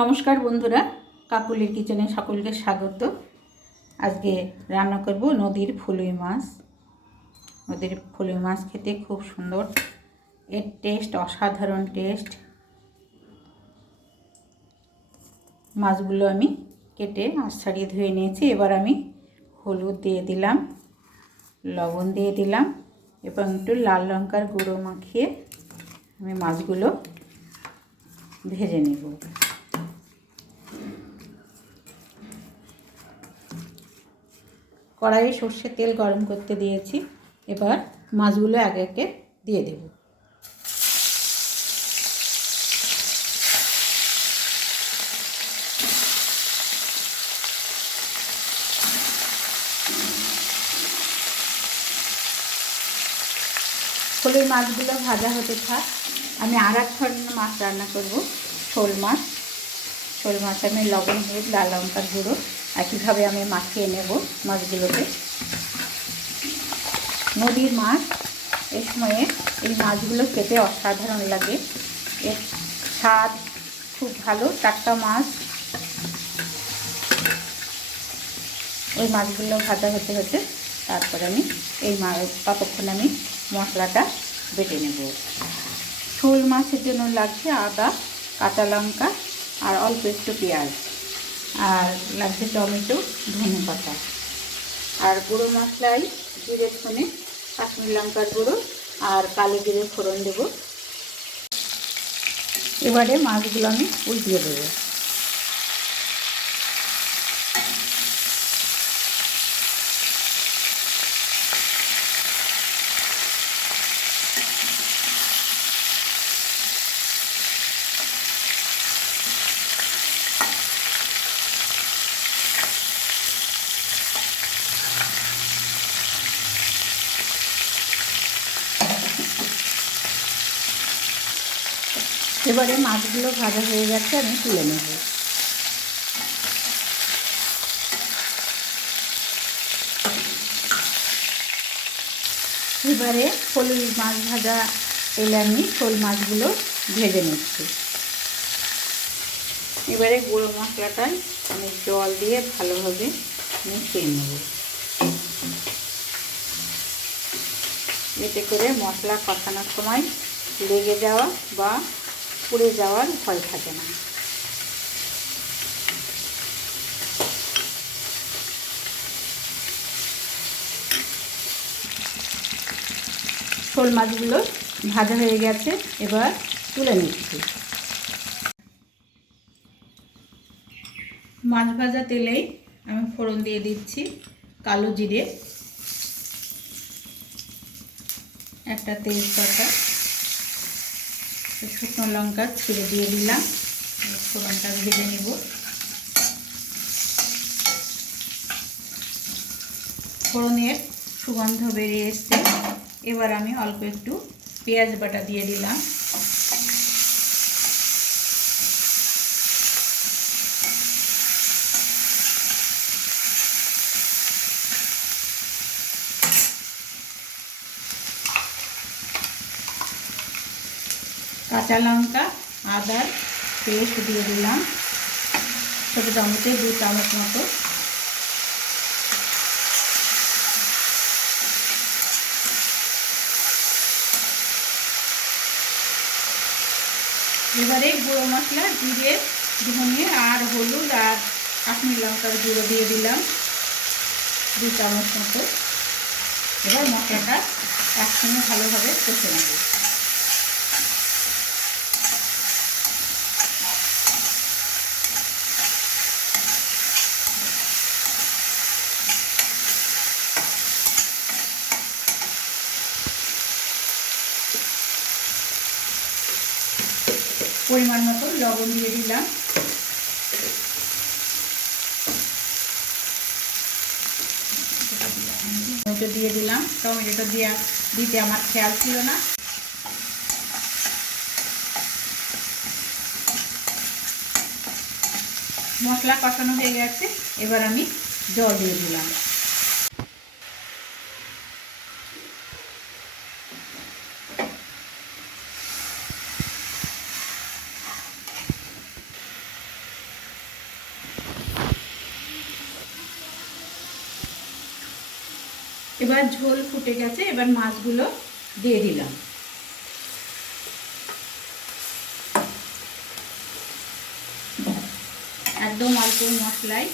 নমস্কার বন্ধুরা, কাকুলির কিচেনে সকলকে স্বাগত। আজকে রান্না করব নদীর ফুলুই মাছ। নদীর ফুলুই মাছ খেতে খুব সুন্দর, এর টেস্ট অসাধারণ টেস্ট। মাছগুলো আমি কেটে আঁশ ছাড়িয়ে ধুয়ে নিয়েছি। এবার আমি হলুদ দিয়ে দিলাম, লবণ দিয়ে দিলাম এবং একটু লাল লঙ্কার গুঁড়ো মাখিয়ে আমি মাছগুলো ভেজে নেব। কড়াইয়ে সর্ষের তেল গরম করতে দিয়েছি। এবার মাছগুলো একে একে দিয়ে দেব। ফুলুই মাছগুলো ভাজা হতে থাক। আমি আর এক ধরনের মাছ রান্না করব, শোল মাছ। শোল মাছ আমি লবণ, হলুদ, লাল লঙ্কার গুঁড়ো একইভাবে আমি মাখিয়ে নেব মাছগুলোকে। নদীর মাছ, এই সময়ে এই মাছগুলো খেতে অসাধারণ লাগে। এর স্বাদ খুব ভালো, টাটকা মাছ। ওই মাছগুলো ভাজা হতে হতে তারপর আমি ততক্ষণ আমি মশলাটা বেটে নেব। শোল মাছের জন্য লাগছে আদা, কাঁচা লঙ্কা আর অল্প একটু পেঁয়াজ, আর লাগছে টমেটো, ধনেপাতা। আর গুঁড়ো মশলায় জিরে, ধনে, কাশ্মীরি লঙ্কার গুঁড়ো আর কালো জিরে ফোড়ন দেব। এবারে মাছগুলো আমি উল্টিয়ে দেবো। এবারে মাছগুলো ভাজা হয়ে গেছে, আমি তুলে নেব। এবারে ফুলুই মাছ ভাজা তেলে আমি শোল মাছগুলো ভেজে নিচ্ছি। এবারে গুঁড়ো মশলাটায় আমি জল দিয়ে ভালোভাবে মিশিয়ে নেব। এতে করে মশলা কষানোর সময় লেগে যাওয়া বা পুড়ে যাওয়ার ভয় থাকে না। শোল মাছগুলো ভাজা হয়ে গেছে, এবার তুলে নিচ্ছি। মাছ ভাজা তেলেই আমি ফোড়ন দিয়ে দিচ্ছি কালো জিরে, একটা তেজপাতা, শুকনো লঙ্কা ছিঁড়ে দিয়ে দিলাম। ফোড়নটা ভেজে নেব। ফোড়নের সুগন্ধ বেরিয়ে এসছে। এবার আমি অল্প একটু পেঁয়াজ বাটা দিয়ে দিলাম। কাঁচা লঙ্কা, আদার পেস্ট দিয়ে দিলাম, ছোটো চামচে 2 চামচ মতো। এবারে গুঁড়ো মশলা জিরে, ধনে আর হলুদ আর কাশ্মীরি লঙ্কার গুঁড়ো দিয়ে দিলাম 2 চামচ মতো। এবার মশলাটা একসঙ্গে ভালোভাবে কষে নেব। পরিমাণ মতো লবণ দিয়ে দিলাম। টমেটো দিয়ে দিলাম। টমেটোটা দিতে আমার খেয়াল ছিল না। মশলা কষানো হয়ে গেছে, এবার আমি জল দিয়ে দিলাম। এবার ঝোল ফুটে গেছে, এবার মাছগুলো দিয়ে দিলাম। একদম অল্প মশলায়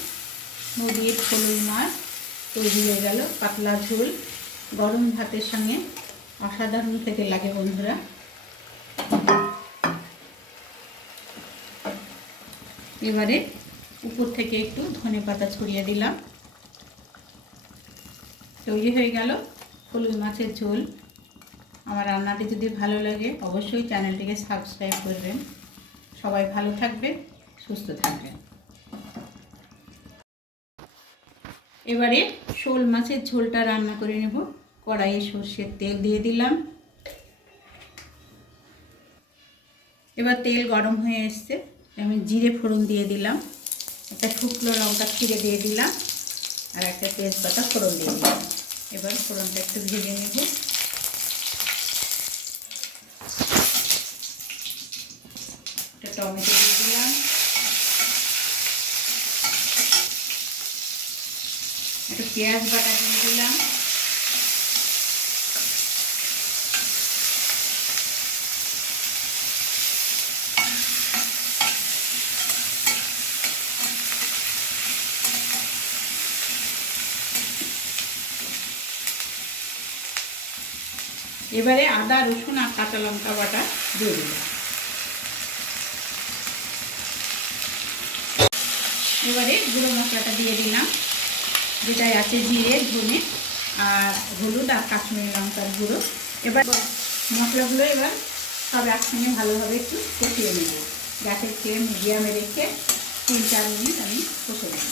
নদীর ফলুই মাছ তৈরি হয়ে গেল। পাতলা ঝোল গরম ভাতের সঙ্গে অসাধারণ খেতে লাগে বন্ধুরা। এবারে উপর থেকে একটু ধনেপাতা ছড়িয়ে দিলাম। তৈরি হয়ে গেল ফলুই মাছের ঝোল। আমার রান্নাটি যদি ভালো লাগে অবশ্যই চ্যানেলটিকে সাবস্ক্রাইব করবেন। সবাই ভালো থাকবেন, সুস্থ থাকবেন। এবারে শোল মাছের ঝোলটা রান্না করে নেব। কড়াইয়ে সর্ষের তেল দিয়ে দিলাম। এবার তেল গরম হয়ে এসছে, আমি জিরে ফোড়ন দিয়ে দিলাম, একটা শুকনো লঙ্কা ছিঁড়ে দিয়ে দিলাম, আর একটা তেজপাতা ফোড়ন দিয়ে দিলাম। এবার ফোড়নটা একটু ভেজে নেব। একটা টমেটো দিয়ে দিলাম, একটা পেঁয়াজ বাটা দিয়ে দিলাম, এবারে আদা রসুন আর কাঁচা লঙ্কা বাটা দিয়ে দিলাম। এবারে গুঁড়ো মশলাটা দিয়ে দিলাম, যেটাই আছে জিরে, ধনে আর হলুদ আর কাশ্মীরি লঙ্কার গুঁড়ো। এবার মশলাগুলো এবার সব একসঙ্গে ভালোভাবে একটু কষিয়ে নেব। গ্যাসের ফ্লেম মিডিয়ামে রেখে 3-4 মিনিট আমি কষে নেব।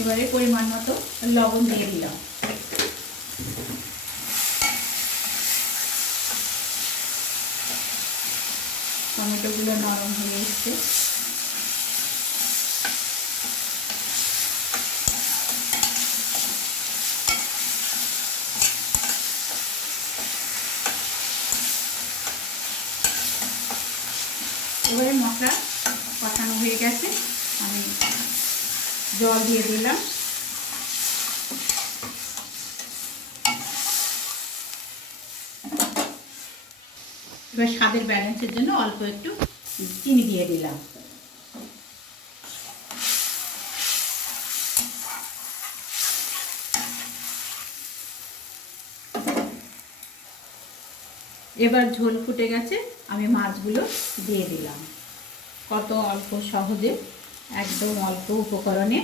এবারে পরিমাণ মতো লবণ দিয়ে দিলাম। টমেটোগুলো নরম হয়ে এসছে। এবারে মশলা কষানো হয়ে গেছে, আমি জল দিয়ে দিলাম। এবার স্বাদের ব্যালেন্সের জন্য অল্প একটু চিনি দিয়ে দিলাম। এবার ঝোল ফুটে গেছে, আমি মাছগুলো দিয়ে দিলাম। কত অল্প সহজে, একদম অল্প উপকরণে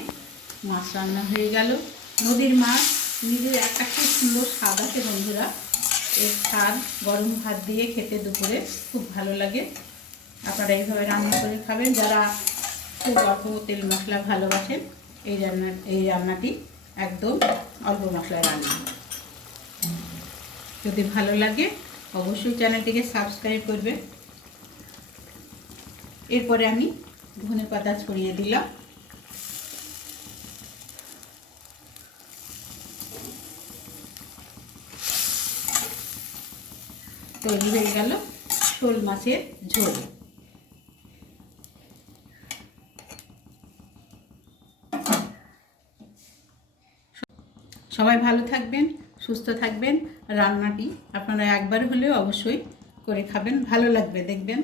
মাছ রান্না হয়ে গেল। নদীর মাছ নিজের একটা খুব সুন্দর স্বাদ আছে বন্ধুরা। এর স্বাদ গরম ভাত দিয়ে খেতে দুপুরে খুব ভালো লাগে। আপনারা এইভাবে রান্না করে খাবেন। যারা খুব অল্প তেল মশলা ভালোবাসেন, এই রান্নাটি একদম অল্প মশলায় রান্না। যদি ভালো লাগে অবশ্যই চ্যানেলটিকে সাবস্ক্রাইব করবে। এরপরে আমি ধনেপাতা ছড়িয়ে দিলাম। তৈরি হয়ে গেল শোল মাছের ঝোল। সবাই ভালো থাকবেন, সুস্থ থাকবেন। রান্নাটি আপনারা একবার হলেও অবশ্যই করে খাবেন, ভালো লাগবে দেখবেন।